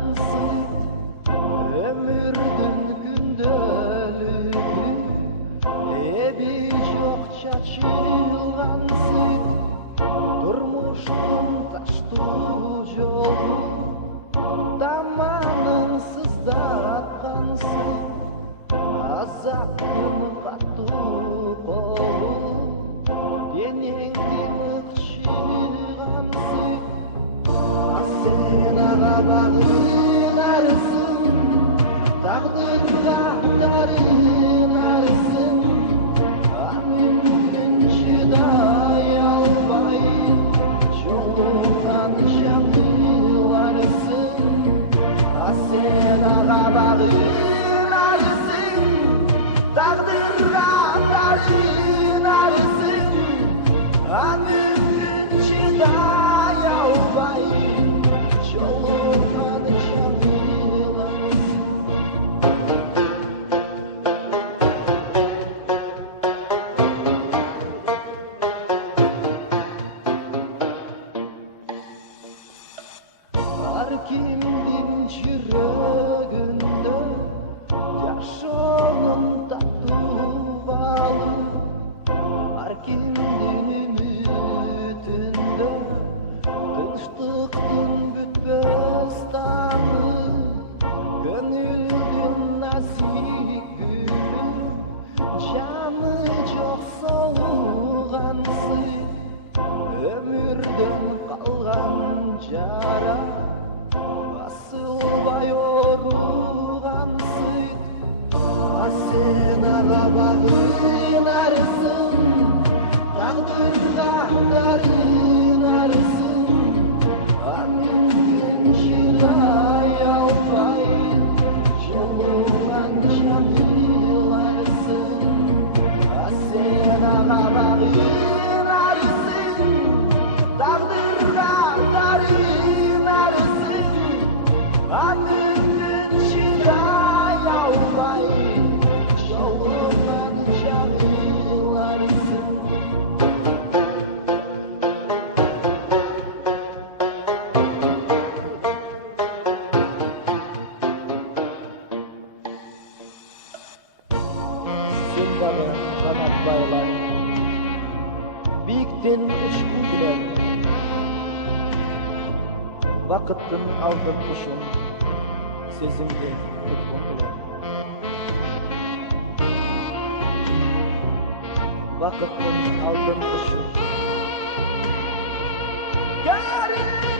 çılgansın ömürdün gündölüğü ebi jokça çılgansın turmuştun taştуу jolu таманын сыздатқансың азаптың катуу колу денеңди ыкчыйгансың сен ага багынарсың тагдырга дарынарсың мен чыдай албай жолуңан жаңыларсың сен ага багынарсың тагдырга дарынарсың мен чыдай албай жолуңан жаңыларсың ар кимдин жүрөгүндө жашоонун таттуу балы ар кимдин үмүтүндө тынчтыктын бүтпөс таңы көңүлдүн насип гүлү жаны жок соолугансың өмүрдөн калган жара басылбай ооругансың сен ага багынарсың тагдырга дарынарсың мен чыдай албай жолуңан жаңыларсың сен ага багынарсың тагдырга дарынарсың мен чыдай албай жолуңан жаңыларсың сен дагы канат байлай бийиктен учку келем бакыттын алтын кушун сезимди туткум келем бакыттын алтын кушун көрүнбөй